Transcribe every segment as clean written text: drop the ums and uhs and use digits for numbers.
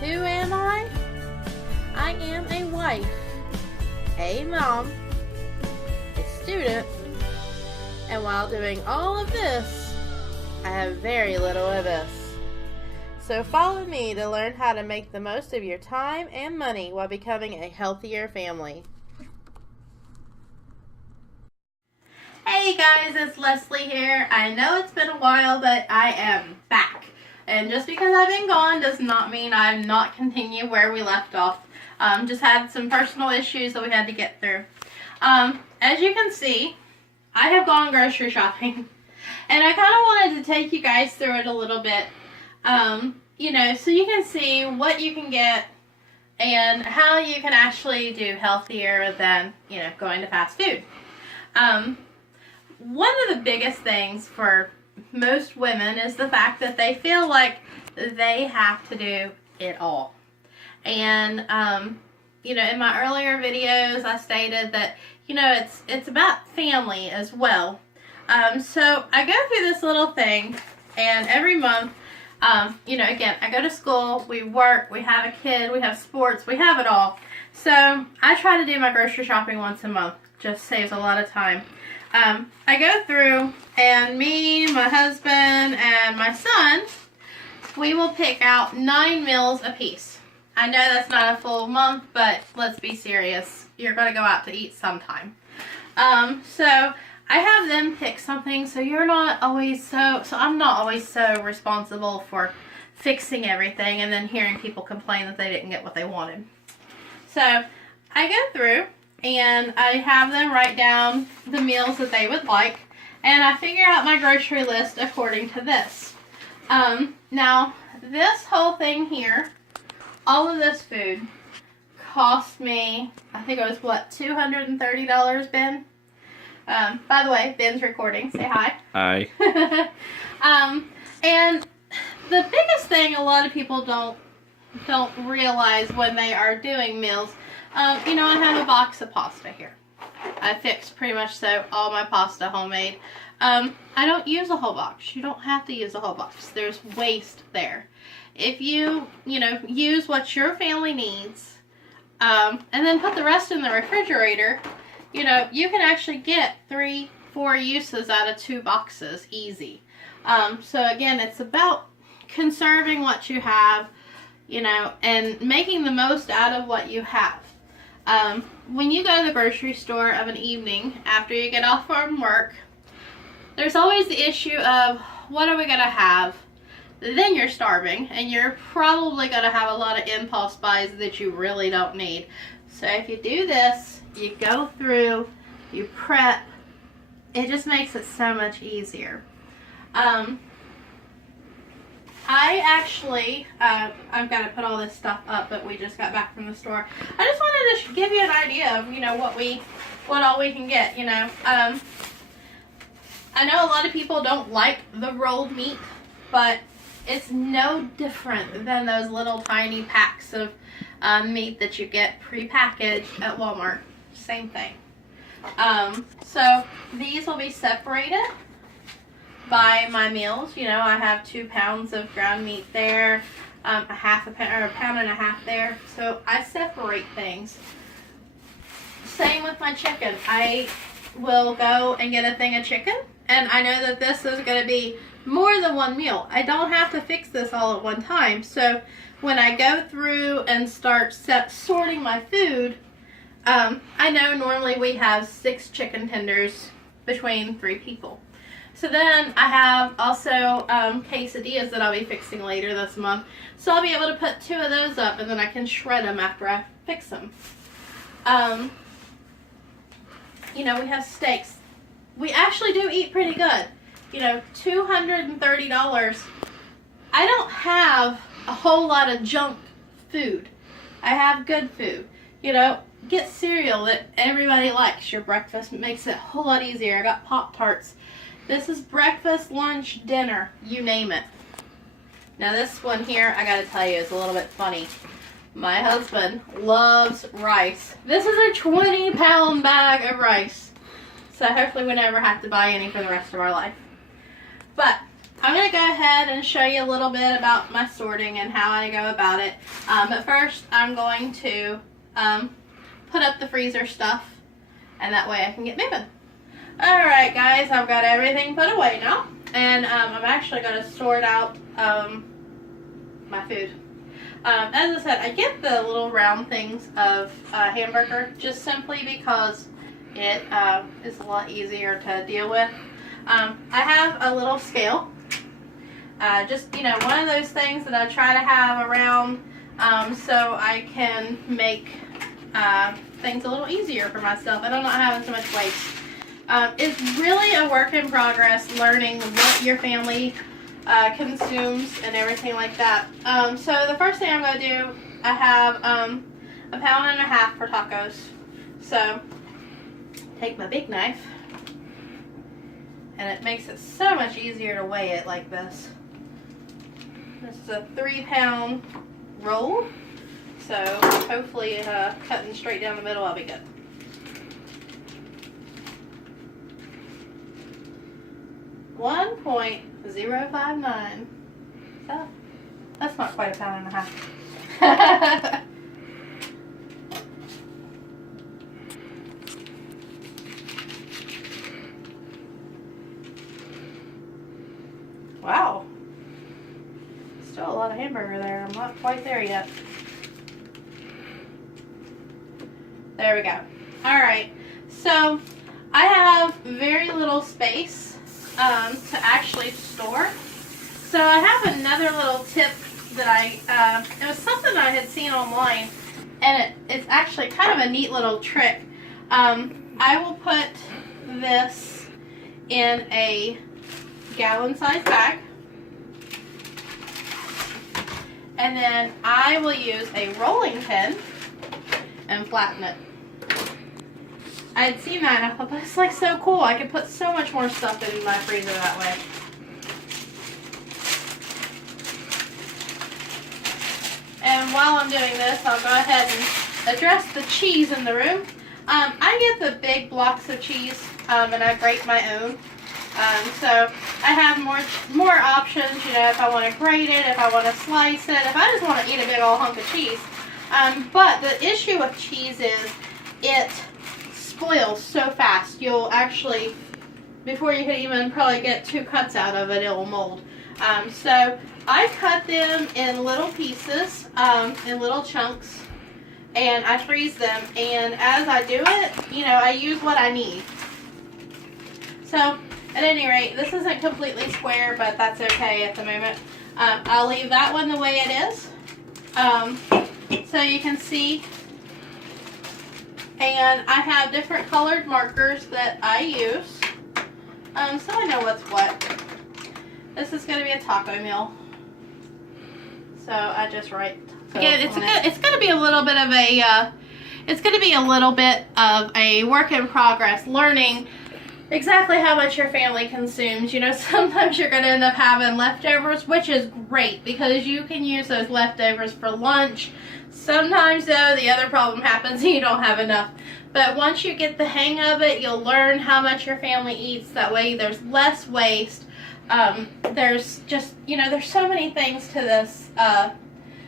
Who am I? I am a wife, a mom, a student, and while doing all of this, I have very little of this. So follow me to learn how to make the most of your time and money while becoming a healthier family. Hey guys, it's Leslie here. I know it's been a while, but I am back. And just because I've been gone does not mean I'm not continue where we left off. Just had some personal issues that we had to get through. As you can see, I have gone grocery shopping. And I kind of wanted to take you guys through it a little bit. So you can see what you can get and how you can actually do healthier than, going to fast food. One of the biggest things for most women is the fact that they feel like they have to do it all. And, in my earlier videos, I stated that, it's about family as well. So I go through this little thing, and every month, again, I go to school, we work, we have a kid, we have sports, we have it all. So I try to do my grocery shopping once a month. Just saves a lot of time. I go through, and me, my husband, and my son, we will pick out 9 meals a piece. I know that's not a full month, but let's be serious. You're going to go out to eat sometime. So I have them pick something, so you're not always so I'm not always so responsible for fixing everything and then hearing people complain that they didn't get what they wanted. So I go through and I have them write down the meals that they would like, and I figure out my grocery list according to this. Now, this whole thing here, all of this food, cost me, I think it was, $230, Ben? By the way, Ben's recording. Say hi. Hi. And the biggest thing a lot of people don't realize when they are doing meals, I have a box of pasta here. I fixed pretty much all my pasta homemade. I don't use a whole box. You don't have to use a whole box. There's waste there. If you, use what your family needs, and then put the rest in the refrigerator, you can actually get 3-4 uses out of 2 boxes easy. So again, it's about conserving what you have, and making the most out of what you have. When you go to the grocery store of an evening after you get off from work, there's always the issue of what are we going to have? Then you're starving, and you're probably going to have a lot of impulse buys that you really don't need. So if you do this, you go through, you prep, it just makes it so much easier. I actually, I've got to put all this stuff up, but we just got back from the store. I just wanted to give you an idea of, what all we can get, I know a lot of people don't like the rolled meat, but it's no different than those little tiny packs of meat that you get pre-packaged at Walmart. Same thing. So these will be separated by my meals. I have 2 pounds of ground meat there, a pound and a half there. So I separate things. Same with my chicken. I will go and get a thing of chicken, and I know that this is going to be more than 1 meal. I don't have to fix this all at one time. So when I go through and start sorting my food, I know normally we have 6 chicken tenders between 3 people. So then I have also quesadillas that I'll be fixing later this month. So I'll be able to put 2 of those up, and then I can shred them after I fix them. We have steaks. We actually do eat pretty good. $230. I don't have a whole lot of junk food. I have good food. Get cereal that everybody likes. Your breakfast makes it a whole lot easier. I got Pop-Tarts. This is breakfast, lunch, dinner, you name it. Now this one here, I gotta tell you, is a little bit funny. My husband loves rice. This is a 20-pound bag of rice. So hopefully we never have to buy any for the rest of our life. But I'm going to go ahead and show you a little bit about my sorting and how I go about it. But first, I'm going to put up the freezer stuff, and that way I can get moving. Alright guys, I've got everything put away now, and I'm actually going to sort out my food. As I said, I get the little round things of hamburger just simply because it is a lot easier to deal with. I have a little scale. Just, you know, one of those things that I try to have around so I can make things a little easier for myself. I don't know having so much waste. It's really a work in progress learning what your family consumes and everything like that. So the first thing I'm going to do, I have 1.5 pounds for tacos. So take my big knife, and it makes it so much easier to weigh it like this. This is a 3-pound roll, so hopefully cutting straight down the middle I'll be good. $1.059. So that's not quite 1.5 pounds. Wow. Still a lot of hamburger there. I'm not quite there yet. There we go. Alright, so I have very little space to actually store. So I have another little tip that it was something I had seen online, and it's actually kind of a neat little trick. I will put this in a gallon-sized bag, and then I will use a rolling pin and flatten it. I had seen that and I thought, that's like so cool. I could put so much more stuff in my freezer that way. And while I'm doing this, I'll go ahead and address the cheese in the room. I get the big blocks of cheese and I grate my own. So I have more options, you know, if I want to grate it, if I want to slice it, if I just want to eat a big old hunk of cheese. But the issue with cheese is it spoils so fast. You'll actually, before you can even probably get 2 cuts out of it, it will mold. So I cut them in little pieces, in little chunks, and I freeze them. And as I do it, you know, I use what I need. So at any rate, this isn't completely square, but that's okay at the moment. I'll leave that one the way it is. So you can see, and I have different colored markers that I use, so I know what's what. This is going to be a taco meal, so I just write. Again, it's going to be a little bit of a work in progress, learning exactly how much your family consumes. You know, sometimes you're going to end up having leftovers, which is great because you can use those leftovers for lunch. Sometimes, though, the other problem happens and you don't have enough. But once you get the hang of it, you'll learn how much your family eats. That way there's less waste. There's just, you know, there's so many things to this.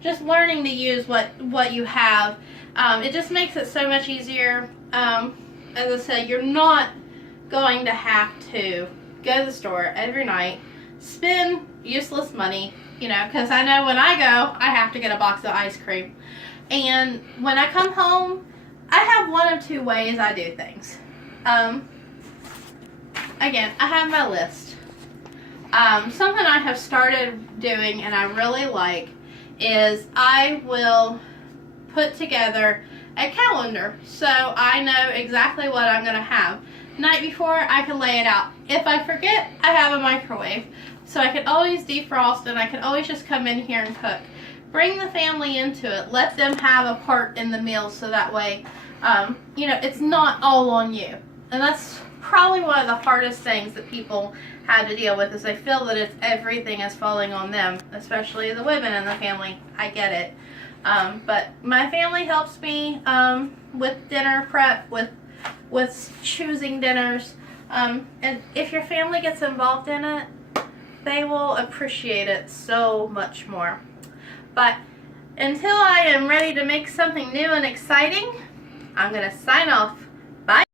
Just learning to use what you have. It just makes it so much easier. As I said, you're not going to have to go to the store every night, spend useless money, you know, because I know when I go, I have to get a box of ice cream. And when I come home, I have one of 2 ways I do things. Again, I have my list. Something I have started doing and I really like is I will put together a calendar so I know exactly what I'm going to have. Night before, I can lay it out. If I forget, I have a microwave, so I can always defrost and I can always just come in here and cook. Bring the family into it. Let them have a part in the meal so that way, you know, it's not all on you. And that's probably one of the hardest things that people have to deal with, is they feel that everything is falling on them, especially the women in the family. I get it. But my family helps me with dinner prep, with choosing dinners, and if your family gets involved in it, they will appreciate it so much more. But until I am ready to make something new and exciting, I'm going to sign off. Bye.